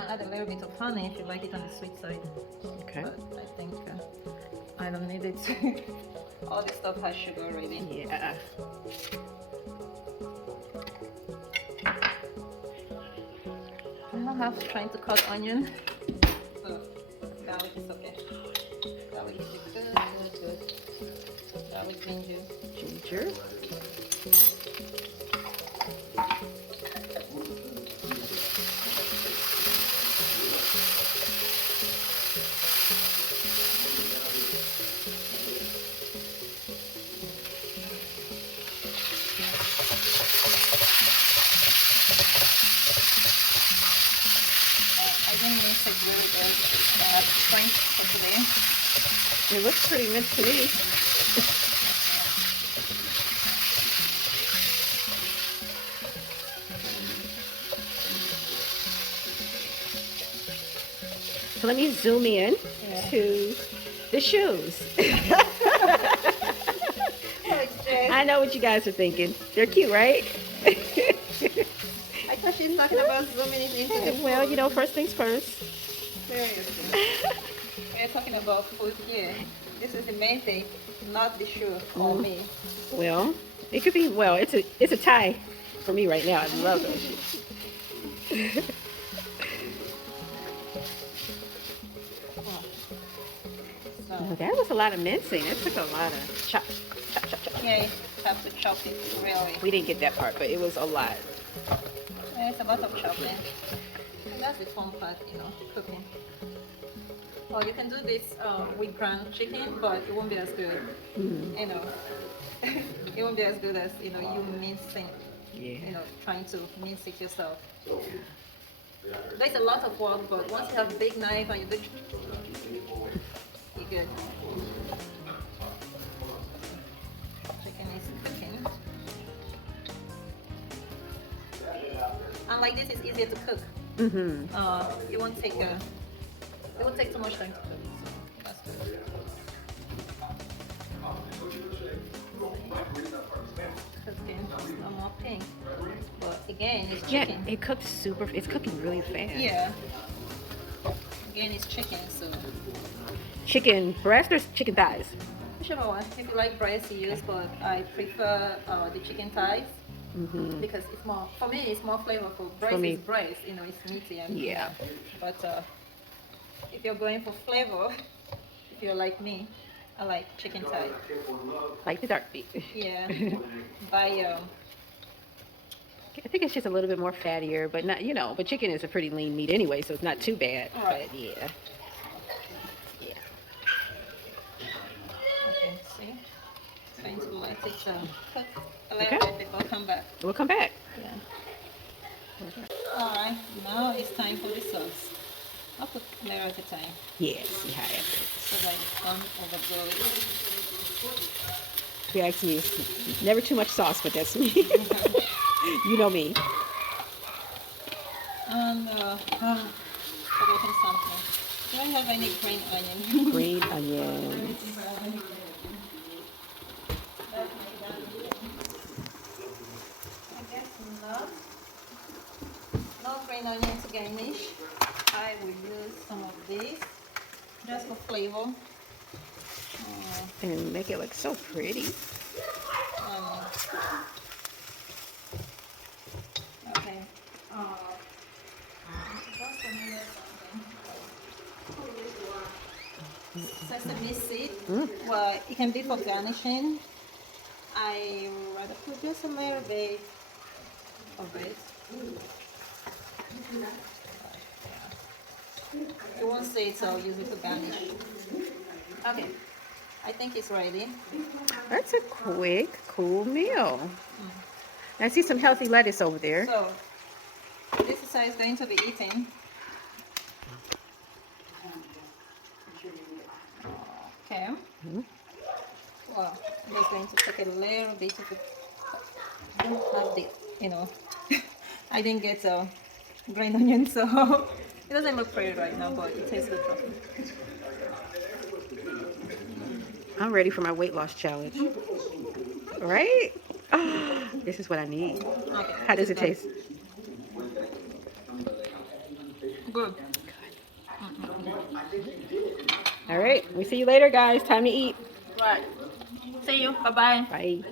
can add a little bit of honey if you like it on the sweet side. Okay. But I think I don't need it. All this stuff has sugar already. Yeah. I'm not half trying to cut onion. So garlic is okay. Garlic is good. Garlic, ginger. Ginger. I didn't mix it really good. I have French for today. It looks pretty minced to me. So let me zoom in to the shoes. I know what you guys are thinking. They're cute, right? I thought she's talking about zooming it into the Well, you know, first things first. seriously. We're talking about food here. This is the main thing, not the shoe or me. Well, it could be. Well, it's a tie for me right now. I love those shoes. So, Well, that was a lot of mincing. It took a lot of chop, chop, chop, chop. yeah, you have to chop it really. We didn't get that part, but it was a lot. Yeah, it's a lot of chopping. And that's the fun part, you know, cooking. Well, you can do this with ground chicken, but it won't be as good. You know, it won't be as good as you mincing. Yeah. You know, trying to mince it yourself. There's a lot of work, but once you have a big knife and you do, you're good. Chicken is cooking. And like this is easier to cook. It won't take too much time to cook. So that's good. Cooking, no more pink. But again, it's chicken. Yeah, it cooked super. It's cooking really fast. Yeah. Again, it's chicken, so Chicken breast or chicken thighs? whichever one. If you like breast, you use, but I prefer the chicken thighs because it's more. For me, it's more flavorful. Breast me- is breast, you know, it's meaty and Yeah. But if you're going for flavor, if you're like me, I like chicken thighs. Like the dark meat. Yeah. By I think it's just a little bit more fattier, but not, you know, but chicken is a pretty lean meat anyway, so it's not too bad. Right. But yeah. Yeah. okay, see, trying to let it cook a little Okay. bit before I come back. We'll come back. Yeah. All right, now it's time for the sauce. I'll put a layer at a time Yeah, see how that so that you don't overdo it. We actually, never too much sauce, but that's me. You know me. And forgetting something. Do I have any green onion? Green onions. I guess not. No green onion to garnish. I will use some of this just for flavor. And make it look so pretty. Okay. Just remember something. Sesame seed. Well, it can be for garnishing. I rather put just a little bit of it. You won't say it, so I'll use it to garnish. Okay, I think it's ready. That's a quick, cool meal. I see some healthy lettuce over there. So, this is how it's going to be eaten. Okay. Well, I'm just going to take a little bit of it. I don't have the, I didn't get green onion, so it doesn't look pretty right now, but it tastes good. I'm ready for my weight loss challenge. Right? Oh, this is what I need. Okay. How does it taste? Good. All right. We see you later, guys. Time to eat. Right. See you. Bye bye. Bye.